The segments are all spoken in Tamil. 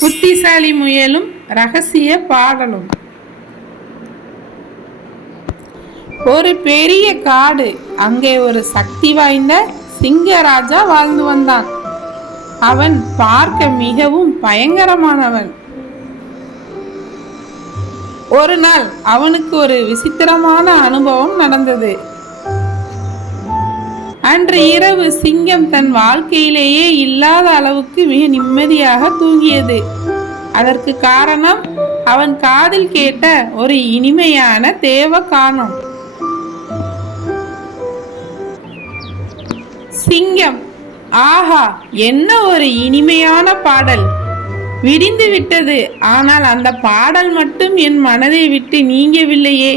புத்திசாலி முயலும் ரகசிய பாடலும். ஒரு பெரிய காடு. அங்கே ஒரு சக்தி வாய்ந்த சிங்கராஜா வாழ்ந்து வந்தான். அவன் பார்க்க மிகவும் பயங்கரமானவன். ஒரு நாள் அவனுக்கு ஒரு விசித்திரமான அனுபவம் நடந்தது. அன்று இரவு சிங்கம் தன் வாழ்க்கையிலேயே இல்லாத அளவுக்கு மிக நிம்மதியாக தூங்கியது. அதற்கு காரணம் அவன் காதில் கேட்ட ஒரு இனிமையான தேவகானம். சிங்கம், ஆஹா, என்ன ஒரு இனிமையான பாடல்! விடிந்து விட்டது, ஆனால் அந்த பாடல் மட்டும் என் மனதை விட்டு நீங்கவில்லையே.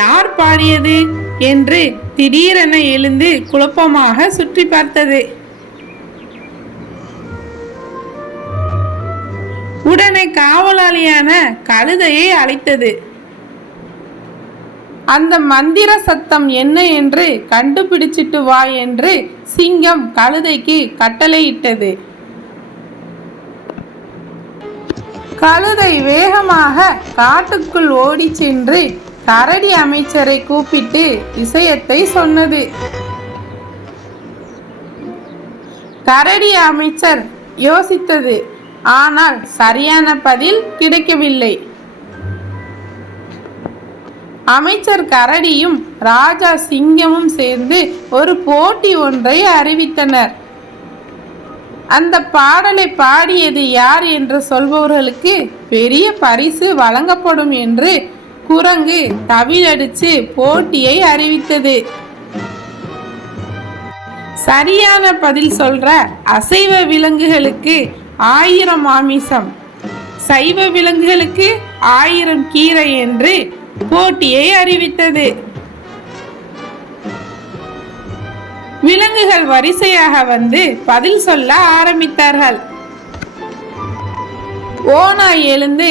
யார் பாடியது என்று திடீரென எழுந்து குழப்பமாக சுற்றி பார்த்தது. உடனே காவலாளியான கழுதையை அழைத்தது. அந்த மந்திர சத்தம் என்ன என்று கண்டுபிடிச்சிட்டு வா என்று சிங்கம் கழுதைக்கு கட்டளையிட்டது. கழுதை வேகமாக காட்டுக்குள் ஓடி சென்று கரடி அமைச்சரை கூப்பிட்டு விஷயத்தை சொன்னது. கரடி அமைச்சர் யோசித்தது. ஆனால் சரியான பதில் கிடைக்கவில்லை. அமைச்சர் கரடியும் ராஜா சிங்கமும் சேர்ந்து ஒரு போட்டி ஒன்றை அறிவித்தனர். அந்த பாடலை பாடியது யார் என்று சொல்பவர்களுக்கு பெரிய பரிசு வழங்கப்படும் என்று குரங்கு தவிலடிச்சு போட்டியை அறிவித்தது. சரியான பதில் சொல்ற அசைவ விலங்குகளுக்கு 1000 மாமிசம், சைவ விலங்குகளுக்கு 1000 கீரை என்று போட்டியை அறிவித்தது. விலங்குகள் வரிசையாக வந்து பதில் சொல்ல ஆரம்பித்தார்கள். ஓநாய் எழுந்து,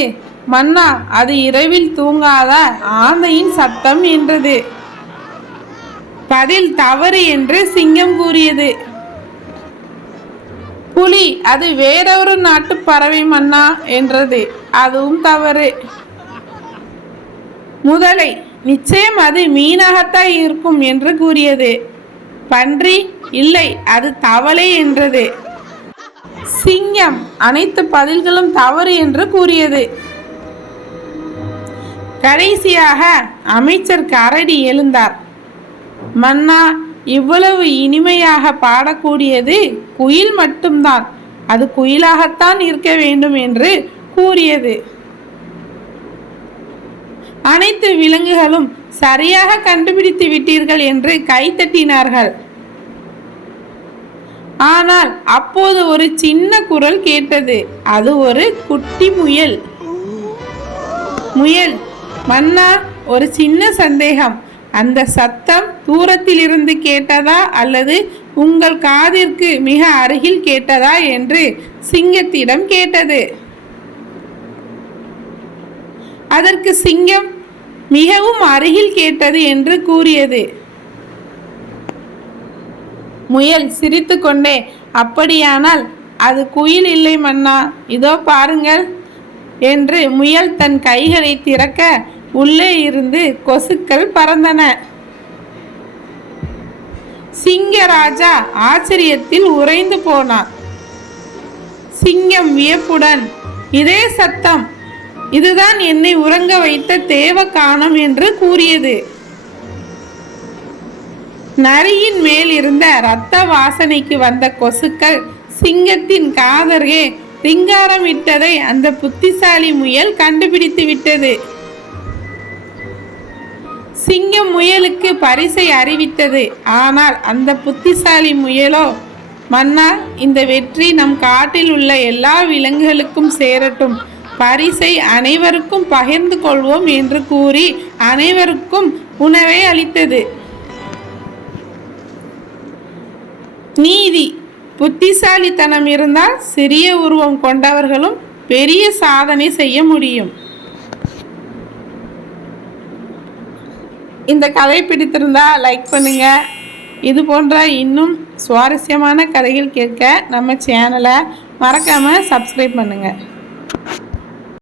மன்னா, அது இரவில் தூங்காத ஆந்தையின் சத்தம் என்றது. பதில் தவறு என்று சிங்கம் கூறியது. புலி, அது வேறொரு நாட்டு பறவை மன்னா என்றது. அதுவும் தவறு. முதலை, நிச்சயம் அது மீனாகத்தான் இருக்கும் என்று கூறியது. பன்றி, இல்லை, அது தவளை என்றது. சிங்கம் அனைத்து பதில்களும் தவறு என்று கூறியது. கடைசியாக அமைச்சர் கரடி எழுந்தார். மன்னா, இவ்வளவு இனிமையாக பாடக்கூடியது குயில் மட்டும்தான். அது குயிலாகத்தான் இருக்க வேண்டும் என்று கூறியது. அனைத்து விலங்குகளும் சரியாக கண்டுபிடித்து விட்டீர்கள் என்று கைத்தட்டினார்கள். ஆனால் அப்போது ஒரு சின்ன குரல் கேட்டது. அது ஒரு குட்டி முயல். முயல், மன்னா, ஒரு சின்ன சந்தேகம். அந்த சத்தம் தூரத்தில் இருந்து கேட்டதா அல்லது உங்கள் காதிற்கு மிக அருகில் கேட்டதா என்று சிங்கத்திடம் கேட்டது. அதற்கு சிங்கம் மிகவும் அருகில் கேட்டது என்று கூறியது. முயல் சிரித்துக்கொண்டே, அப்படியானால் அது குயில் இல்லை மன்னா, இதோ பாருங்கள் என்று முயல் தன் கைகளை திறக்க உள்ளே இருந்து கொசுக்கள் பறந்தன. சிங்கராஜா ஆச்சரியத்தில் உறைந்து போனார். சிங்கம் வியப்புடன், இதே சத்தம், இதுதான் என்னை உறங்க வைத்த தேவகானம் என்று கூறியது. நரியின் மேல் இருந்த இரத்த வாசனைக்கு வந்த கொசுக்கள் சிங்கத்தின் காதருகே ரிங்காரமிட்டதை அந்த புத்திசாலி முயல் கண்டுபிடித்து விட்டது. சிங்கம் முயலுக்கு பரிசை அறிவித்தது. ஆனால் அந்த புத்திசாலி முயலோ, மன்னா, இந்த வெற்றி நம் காட்டில் உள்ள எல்லா விலங்குகளுக்கும் சேரட்டும், பரிசை அனைவருக்கும் பகிர்ந்து கொள்வோம் என்று கூறி அனைவருக்கும் உணவை அளித்தது. நீதி, புத்திசாலித்தனம் இருந்தால் சிறிய உருவம் கொண்டவர்களும் பெரிய சாதனை செய்ய முடியும். இந்த கதை பிடித்திருந்தா லைக் பண்ணுங்க. இது போன்ற இன்னும் சுவாரஸ்யமான கதைகள் கேட்க நம்ம சேனலை மறக்காமல் சப்ஸ்கிரைப் பண்ணுங்கள்.